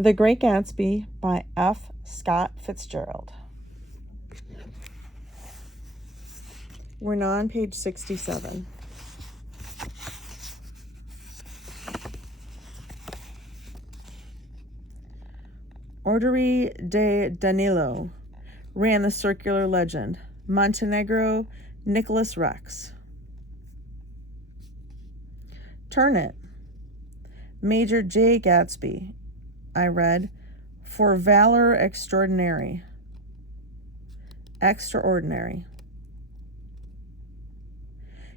The Great Gatsby by F. Scott Fitzgerald. We're now on page 67. Orderi de Danilo, ran the circular legend. Montenegro, Nicholas Rex. Turn it. Major J. Gatsby, I read, for valor extraordinary. Extraordinary.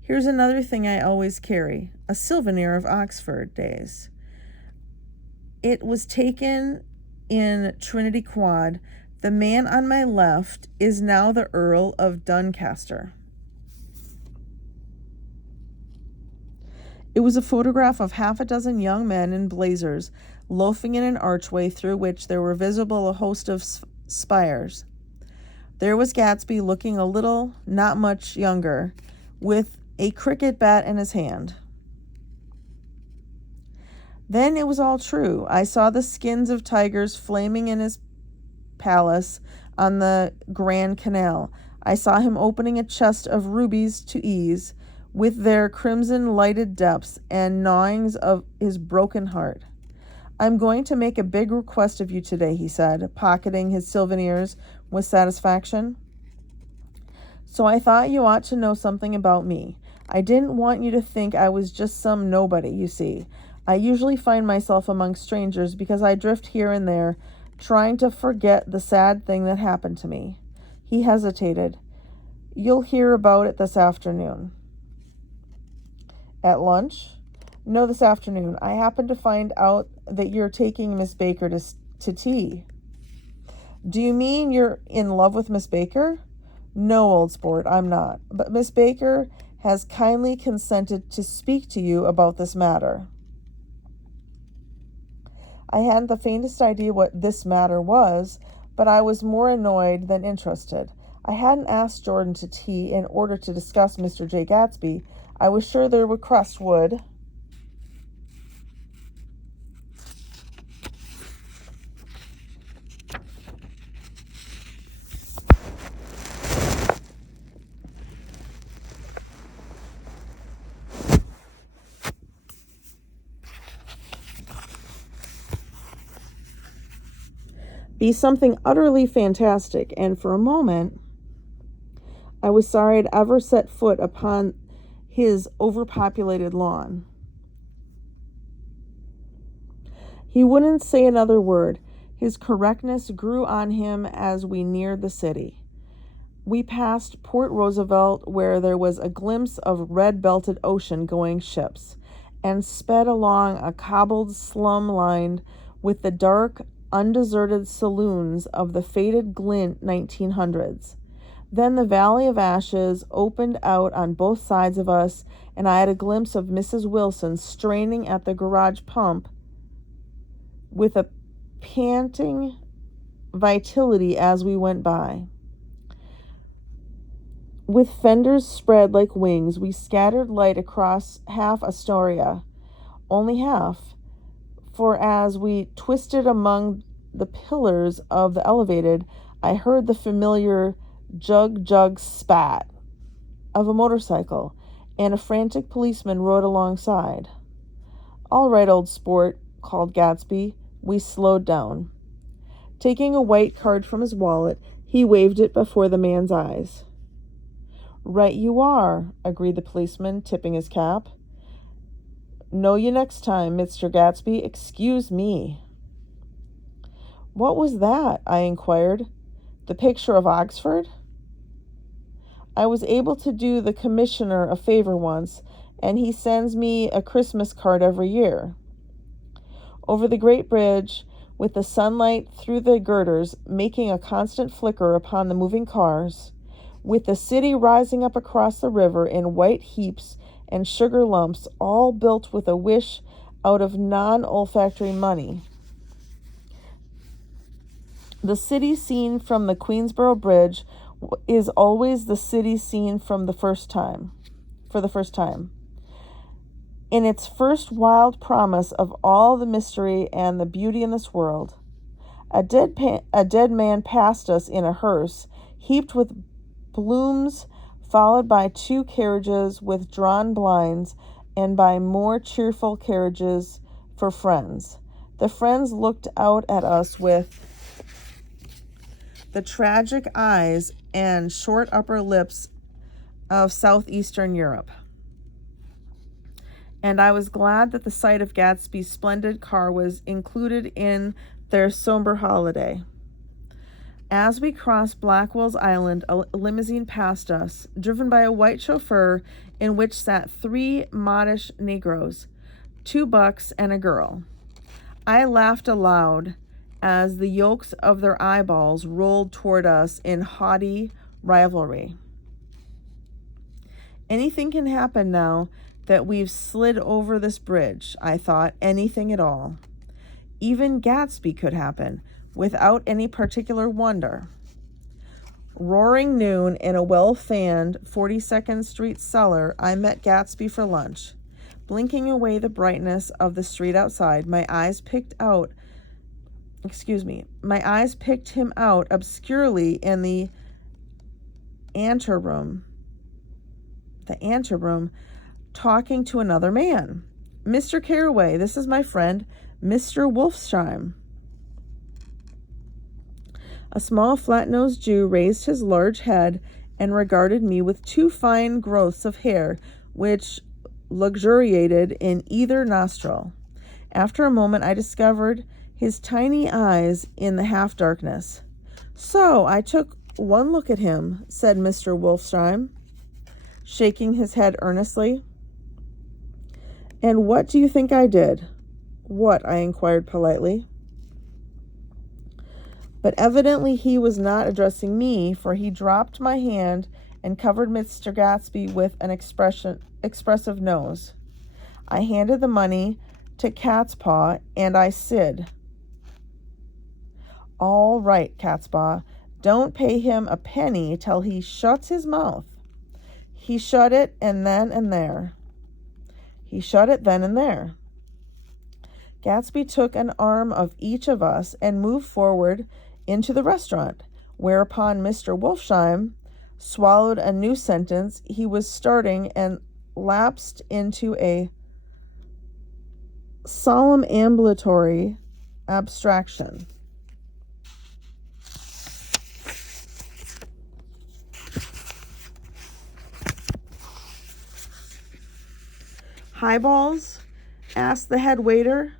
Here's another thing I always carry, a souvenir of Oxford days. It was taken in Trinity Quad. The man on my left is now the Earl of Doncaster. It was a photograph of half a dozen young men in blazers loafing in an archway through which there were visible a host of spires. There was Gatsby looking a little, not much younger, with a cricket bat in his hand. Then it was all true. I saw the skins of tigers flaming in his palace on the Grand Canal. I saw him opening a chest of rubies to ease, with their crimson lighted depths and gnawings of his broken heart. I'm going to make a big request of you today, he said, pocketing his souvenirs with satisfaction. So I thought you ought to know something about me. I didn't want you to think I was just some nobody, you see. I usually find myself among strangers because I drift here and there, trying to forget the sad thing that happened to me. He hesitated. You'll hear about it this afternoon. At lunch? No, this afternoon. I happened to find out that you're taking Miss Baker to tea. Do you mean you're in love with Miss Baker? No, old sport, I'm not. But Miss Baker has kindly consented to speak to you about this matter. I hadn't the faintest idea what this matter was, but I was more annoyed than interested. I hadn't asked Jordan to tea in order to discuss Mr. J. Gatsby. I was sure their request would. Be something utterly fantastic, and for a moment I was sorry I'd ever set foot upon his overpopulated lawn. He wouldn't say another word. His correctness grew on him as we neared the city. We passed Port Roosevelt, where there was a glimpse of red-belted ocean-going ships, and sped along a cobbled slum lined with the dark, undeserted saloons of the faded glint 1900s. Then the Valley of Ashes opened out on both sides of us, and I had a glimpse of Mrs. Wilson straining at the garage pump with a panting vitality as we went by. With fenders spread like wings, we scattered light across half Astoria. Only half, for as we twisted among the pillars of the elevated, I heard the familiar jug spat of a motorcycle, and a frantic policeman rode alongside. All right, old sport, called Gatsby. We slowed down. Taking a white card from his wallet, he waved it before the man's eyes. Right you are, agreed the policeman, tipping his cap. Know you next time, Mr. Gatsby. Excuse me. What was that? I inquired. The picture of Oxford? I was able to do the commissioner a favor once, and he sends me a Christmas card every year. Over the great bridge, with the sunlight through the girders making a constant flicker upon the moving cars, with the city rising up across the river in white heaps and sugar lumps, all built with a wish out of non-olfactory money. The city seen from the Queensboro Bridge is always the city seen from the first time. in its first wild promise of all the mystery and the beauty in this world. A dead man passed us in a hearse, heaped with blooms, followed by 2 carriages with drawn blinds, and by more cheerful carriages for friends. The friends looked out at us with the tragic eyes and short upper lips of southeastern Europe. And I was glad that the sight of Gatsby's splendid car was included in their somber holiday. As we crossed Blackwell's Island, a limousine passed us, driven by a white chauffeur in which sat 3 modish Negroes, 2 bucks and a girl. I laughed aloud as the yolks of their eyeballs rolled toward us in haughty rivalry. Anything can happen now that we've slid over this bridge, I thought, anything at all. Even Gatsby could happen, without any particular wonder. Roaring noon in a well-fanned 42nd Street cellar, I met Gatsby for lunch. Blinking away the brightness of the street outside, my eyes picked him out obscurely in the anteroom, talking to another man. Mr. Carraway, this is my friend, Mr. Wolfsheim. A small flat-nosed Jew raised his large head and regarded me with 2 fine growths of hair which luxuriated in either nostril. After a moment I discovered his tiny eyes in the half-darkness. So I took one look at him, said Mr. Wolfsheim, shaking his head earnestly. And what do you think I did? What? I inquired politely. But evidently he was not addressing me, for he dropped my hand and covered Mr. Gatsby with an expressive nose. I handed the money to Catspaw, and I said, "All right, Catspaw, don't pay him a penny till he shuts his mouth." He shut it then and there. Gatsby took an arm of each of us and moved forward into the restaurant, whereupon Mr. Wolfsheim swallowed a new sentence he was starting and lapsed into a solemn ambulatory abstraction. "Highballs?" asked the head waiter.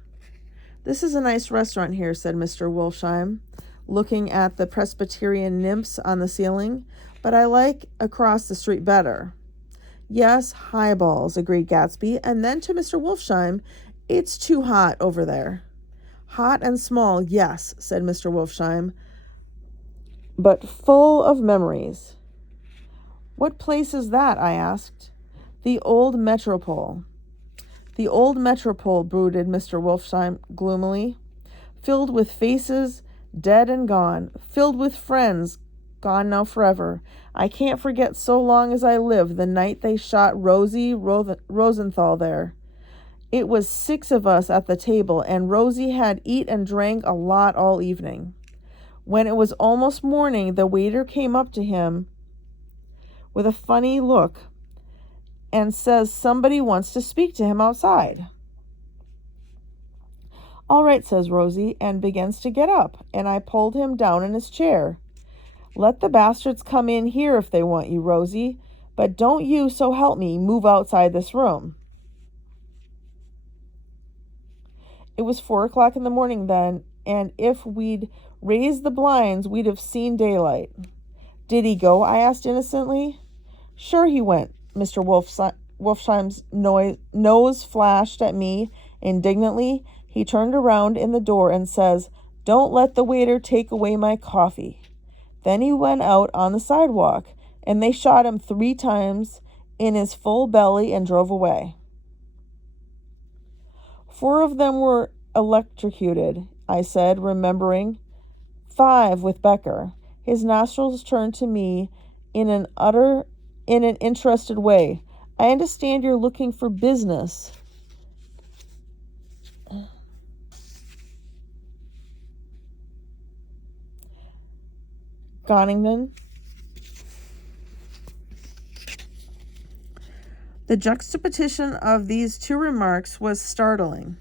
"This is a nice restaurant here," said Mr. Wolfsheim, looking at the Presbyterian nymphs on the ceiling, "but I like across the street better." "Yes, highballs," agreed Gatsby, and then to Mr. Wolfsheim, "It's too hot over there." "Hot and small, yes," said Mr. Wolfsheim, "but full of memories." "What place is that?" I asked. "The old Metropole." "The old Metropole," brooded Mr. Wolfsheim gloomily, "filled with faces dead and gone, filled with friends gone now forever. I can't forget so long as I live the night they shot Rosie Rosenthal there. It was 6 of us at the table, and Rosie had eat and drank a lot all evening. When it was almost morning, the waiter came up to him with a funny look and says somebody wants to speak to him outside. "All right," says Rosie, and begins to get up, and I pulled him down in his chair. "Let the bastards come in here if they want you, Rosie, but don't you, so help me, move outside this room." It was 4:00 in the morning then, and if we'd raised the blinds, we'd have seen daylight. "Did he go?" I asked innocently. "Sure he went." Mr. Wolfsheim's nose flashed at me indignantly. He turned around in the door and says, "Don't let the waiter take away my coffee." Then he went out on the sidewalk, and they shot him 3 times in his full belly and drove away. 4 of them were electrocuted, I said, remembering. 5 with Becker. His nostrils turned to me in an interested way. "I understand you're looking for business." Gonington. The juxtaposition of these two remarks was startling.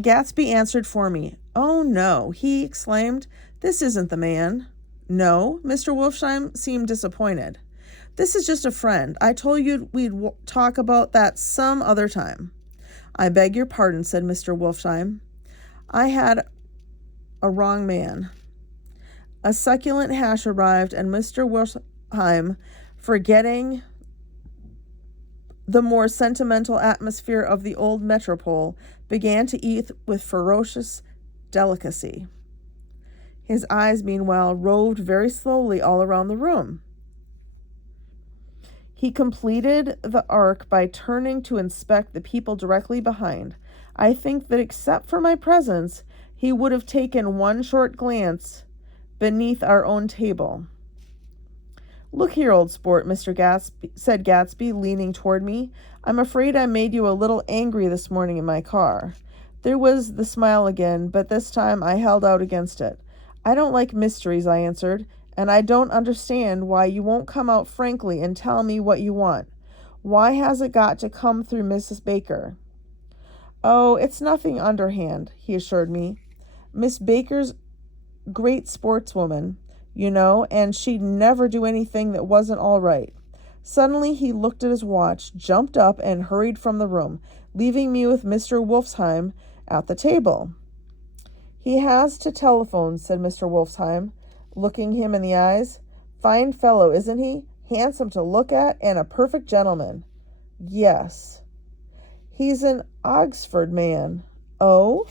Gatsby answered for me. "Oh, no," he exclaimed. "This isn't the man." "No?" Mr. Wolfsheim seemed disappointed. "This is just a friend. I told you we'd talk about that some other time." "I beg your pardon," said Mr. Wolfsheim. "I had a wrong man." A succulent hash arrived, and Mr. Wolfsheim, forgetting the more sentimental atmosphere of the old metropole, began to eat with ferocious delicacy. His eyes, meanwhile, roved very slowly all around the room. He completed the arc by turning to inspect the people directly behind. I think that except for my presence, he would have taken one short glance beneath our own table. "Look here, old sport," said Gatsby, leaning toward me. "I'm afraid I made you a little angry this morning in my car." There was the smile again, but this time I held out against it. "I don't like mysteries," I answered, "and I don't understand why you won't come out frankly and tell me what you want. Why has it got to come through Mrs. Baker?" "Oh, it's nothing underhand," he assured me. "Miss Baker's great sportswoman, you know, and she'd never do anything that wasn't all right." Suddenly he looked at his watch, jumped up, and hurried from the room, leaving me with Mr. Wolfsheim at the table. "He has to telephone," said Mr. Wolfsheim, looking him in the eyes. "Fine fellow, isn't he? Handsome to look at, and a perfect gentleman." "Yes." "He's an Oxford man." "Oh?"